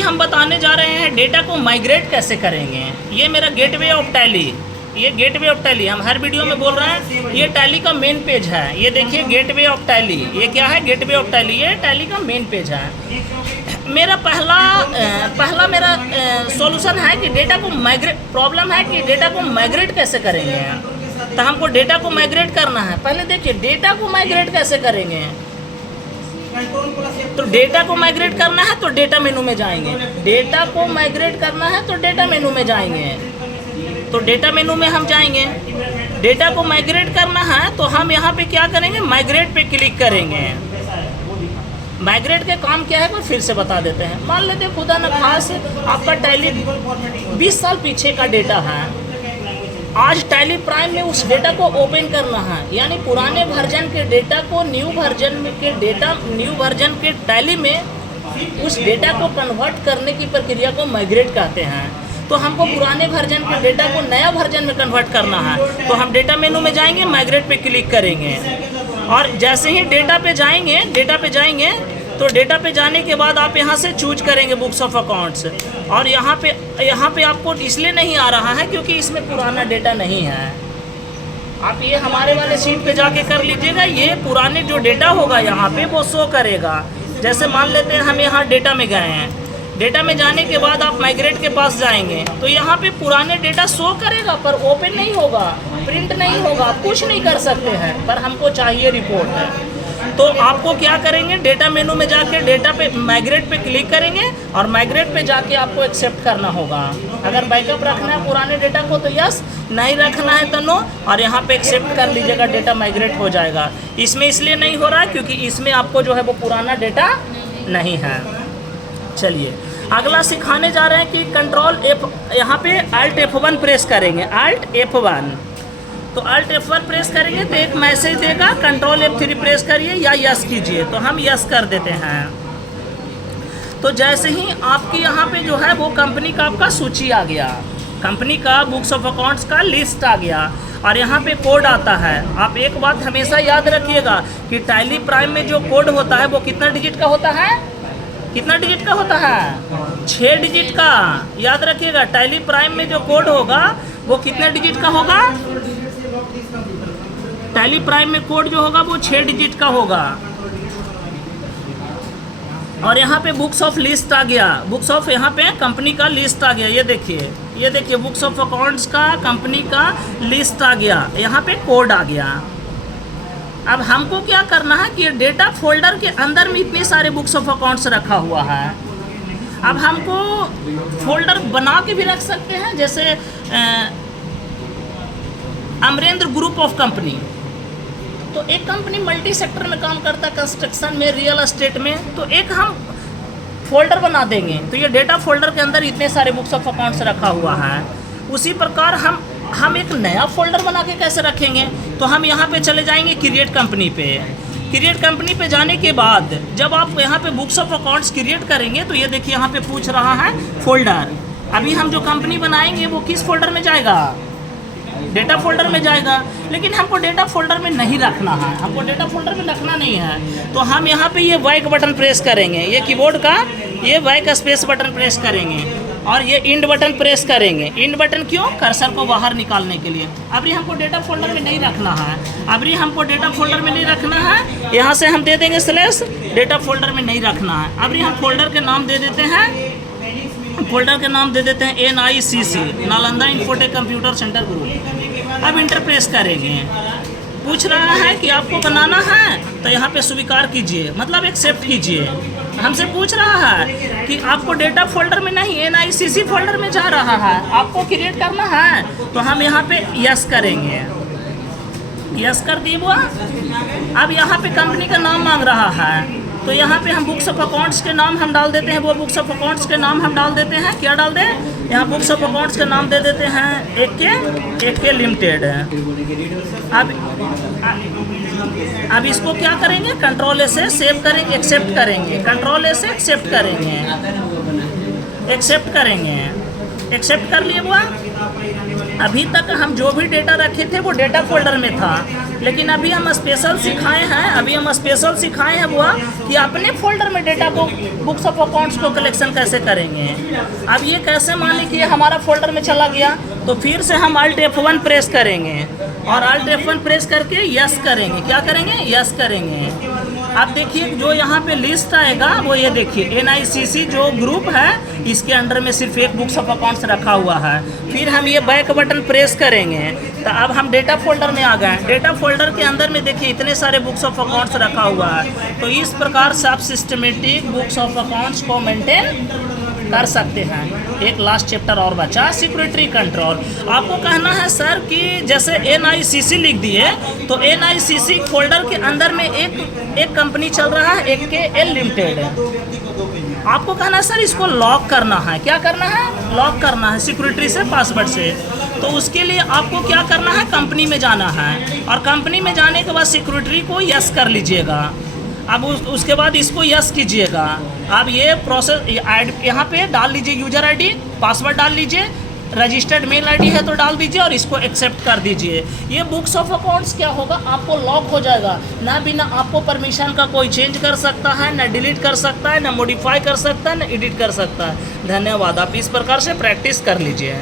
हम बताने जा रहे हैं डेटा को माइग्रेट कैसे करेंगे। ये मेरा गेटवे ऑफ टैली, ये गेटवे ऑफ टैली हम हर वीडियो में बोल रहे हैं। ये टैली का मेन पेज है, ये देखिए गेटवे ऑफ टैली। ये क्या है? गेटवे ऑफ टैली, ये टैली का मेन पेज है। मेरा पहला मेरा सॉल्यूशन है कि डेटा को माइग्रेट, प्रॉब्लम है कि डेटा को माइग्रेट कैसे करेंगे। तो हमको डेटा को माइग्रेट करना है। पहले देखिए डेटा को माइग्रेट कैसे करेंगे। तो डेटा को माइग्रेट करना है तो डेटा मेनू में जाएंगे। डेटा को माइग्रेट करना है तो डेटा मेनू में जाएंगे। तो डेटा मेनू में हम जाएंगे। डेटा को माइग्रेट करना है तो हम यहाँ पे क्या करेंगे? माइग्रेट पे क्लिक करेंगे। माइग्रेट के काम क्या है वो फिर से बता देते हैं। मान लेते हैं खुदा न खास आपका टैली 20 साल पीछे का डेटा है। आज टैली प्राइम में उस डेटा को ओपन करना है, यानी पुराने वर्जन के डेटा को न्यू वर्जन के टैली में उस डेटा को कन्वर्ट करने की प्रक्रिया को माइग्रेट कहते हैं। तो हमको पुराने वर्जन के डेटा को नया वर्जन में कन्वर्ट करना है तो हम डेटा मेनू में जाएंगे, माइग्रेट पे क्लिक करेंगे। और जैसे ही डेटा पे जाएंगे तो डेटा पे जाने के बाद आप यहाँ से चूज करेंगे बुक्स ऑफ अकाउंट्स। और यहाँ पे आपको इसलिए नहीं आ रहा है क्योंकि इसमें पुराना डेटा नहीं है। आप ये हमारे वाले शीट पे जाके कर लीजिएगा, ये पुराने जो डेटा होगा यहाँ पे वो शो करेगा। जैसे मान लेते हैं हम यहाँ डेटा में गए हैं, डेटा में जाने के बाद आप माइग्रेट के पास जाएंगे तो यहाँ पे पुराने डेटा शो करेगा पर ओपन नहीं होगा, प्रिंट नहीं होगा, कुछ नहीं कर सकते हैं। पर हमको चाहिए रिपोर्ट है तो आपको क्या करेंगे? डेटा मेनू में जाके डेटा पे माइग्रेट पे क्लिक करेंगे और माइग्रेट पे जाके आपको एक्सेप्ट करना होगा। अगर बैकअप रखना है पुराने डेटा को तो यस, नहीं रखना है तो नो। और यहाँ पे एक्सेप्ट कर लीजिएगा, डेटा माइग्रेट हो जाएगा। इसमें इसलिए नहीं हो रहा है क्योंकि इसमें आपको जो है वो पुराना डेटा नहीं है। चलिए अगला सिखाने जा रहे हैं कि कंट्रोल F, यहाँ पे Alt F1 प्रेस करेंगे। Alt F1, तो Alt F1 प्रेस करेंगे तो एक मैसेज देगा, कंट्रोल F3 प्रेस करिए या यस कीजिए। तो हम यस कर देते हैं। तो जैसे ही आपकी यहाँ पे जो है वो कंपनी का आपका सूची आ गया, कंपनी का बुक्स ऑफ अकाउंट्स का लिस्ट आ गया और यहाँ पे कोड आता है। आप एक बात हमेशा याद रखिएगा कि टैली प्राइम में जो कोड होता है वो कितना डिजिट का होता है? कितना डिजिट का होता है? 6 डिजिट का। याद रखिएगा टैली प्राइम में जो कोड होगा वो कितने डिजिट का होगा? टैली प्राइम में कोड जो होगा वो 6 डिजिट का होगा। और यहाँ पे बुक्स ऑफ लिस्ट आ गया, बुक्स ऑफ यहाँ पे कंपनी का लिस्ट आ गया। ये देखिए बुक्स ऑफ अकाउंट्स का कंपनी का लिस्ट आ गया, यहाँ पे कोड आ गया। अब हमको क्या करना है कि डेटा फोल्डर के अंदर में इतने सारे बुक्स ऑफ अकाउंट्स रखा हुआ है। अब हमको फोल्डर बना के भी रख सकते हैं, जैसे अमरेंद्र ग्रुप ऑफ कंपनी। तो एक कंपनी मल्टी सेक्टर में काम करता है, कंस्ट्रक्शन में, रियल एस्टेट में। तो एक हम फोल्डर बना देंगे तो ये डेटा फोल्डर के अंदर इतने सारे बुक्स ऑफ अकाउंट्स रखा हुआ है। उसी प्रकार हम एक नया फोल्डर बना के कैसे रखेंगे? तो हम यहाँ पे चले जाएंगे क्रिएट कंपनी पे। क्रिएट कंपनी पे जाने के बाद जब आप यहाँ पे बुक्स ऑफ अकाउंट्स क्रिएट करेंगे तो ये देखिए यहाँ पे पूछ रहा है फोल्डर। अभी हम जो कंपनी बनाएंगे वो किस फोल्डर में जाएगा? डेटा फोल्डर में जाएगा। लेकिन हमको डेटा फोल्डर में नहीं रखना है, हमको डेटा फोल्डर में रखना नहीं है। तो हम यहाँ पे ये बैक बटन प्रेस करेंगे, ये कीबोर्ड का ये बैक स्पेस बटन प्रेस करेंगे और ये इंड बटन प्रेस करेंगे। इंड बटन क्यों? कर्सर को बाहर निकालने के लिए। अभी हमको डेटा फोल्डर में नहीं रखना है, अभी हमको डेटा फोल्डर में नहीं रखना है। यहाँ से हम दे देंगे स्लैश, डेटा फोल्डर में नहीं रखना है। अभी हम फोल्डर के नाम दे देते हैं, फोल्डर के नाम दे देते हैं NICC, Nalanda infotech computer centre group. अब इंटर प्रेस करेंगे। पूछ रहा है कि आपको बनाना है तो यहाँ पे स्वीकार कीजिए, मतलब एक्सेप्ट कीजिए। हमसे पूछ रहा है कि आपको डेटा फोल्डर में नहीं NICC फोल्डर में जा रहा है, आपको क्रिएट करना है, तो हम यहाँ पे यस करेंगे। यस कर दिए वो। अब यहाँ पे कंपनी का नाम मांग रहा है तो यहाँ पे हम बुक्स ऑफ अकाउंट्स के नाम हम डाल देते हैं। वो बुक्स ऑफ अकाउंट्स के नाम हम डाल देते हैं। क्या डाल दें? यहाँ बुक्स ऑफ अकाउंट्स के नाम दे देते हैं एक के लिमिटेड। अब इसको क्या करेंगे? कंट्रोल ए से सेव करेंगे, एक्सेप्ट करेंगे। कंट्रोल ए से एक्सेप्ट करेंगे, एक्सेप्ट करेंगे। एक्सेप्ट कर लिए बुआ। अभी तक हम जो भी डेटा रखे थे वो डेटा फोल्डर में था, लेकिन अभी हम स्पेशल सिखाए हैं बुआ कि अपने फोल्डर में डेटा को, बुक्स ऑफ अकाउंट्स को कलेक्शन कैसे करेंगे। अब ये कैसे, मान ली कि ये हमारा फोल्डर में चला गया, तो फिर से हम Alt F1 प्रेस करेंगे और Alt F1 प्रेस करके यस करेंगे। क्या करेंगे? यस करेंगे। आप देखिए जो यहाँ पे लिस्ट आएगा वो ये देखिए NICC जो ग्रुप है, इसके अंडर में सिर्फ एक बुक्स ऑफ अकाउंट्स रखा हुआ है। फिर हम ये बैक बटन प्रेस करेंगे तो अब हम डेटा फोल्डर में आ गए। डेटा फोल्डर के अंदर में देखिए इतने सारे बुक्स ऑफ अकाउंट्स रखा हुआ है। तो इस प्रकार से आप सिस्टमेटिक बुक्स ऑफ अकाउंट्स को मेंटेन कर सकते हैं। एक लास्ट चैप्टर और बचा, सिक्योरिटी कंट्रोल। आपको कहना है सर कि जैसे NICC लिख दिए, तो NICC फोल्डर के अंदर में एक कंपनी चल रहा है, KL लिमिटेड। आपको कहना है सर इसको लॉक करना है। क्या करना है? लॉक करना है सिक्योरिटी से, पासवर्ड से। तो उसके लिए आपको क्या करना है? कंपनी में जाना है, और कंपनी में जाने के बाद सिक्योरिटी को यस कर लीजिएगा। अब उसके बाद इसको यस कीजिएगा। अब ये प्रोसेस यहाँ पे डाल लीजिए, यूजर आईडी, पासवर्ड डाल लीजिए, रजिस्टर्ड मेल आईडी है तो डाल दीजिए और इसको एक्सेप्ट कर दीजिए। ये बुक्स ऑफ अकाउंट्स क्या होगा, आपको लॉक हो जाएगा। ना बिना आपको परमिशन का कोई चेंज कर सकता है, ना डिलीट कर सकता है, ना मॉडिफाई कर सकता है, ना एडिट कर सकता है। धन्यवाद। आप इस प्रकार से प्रैक्टिस कर लीजिए।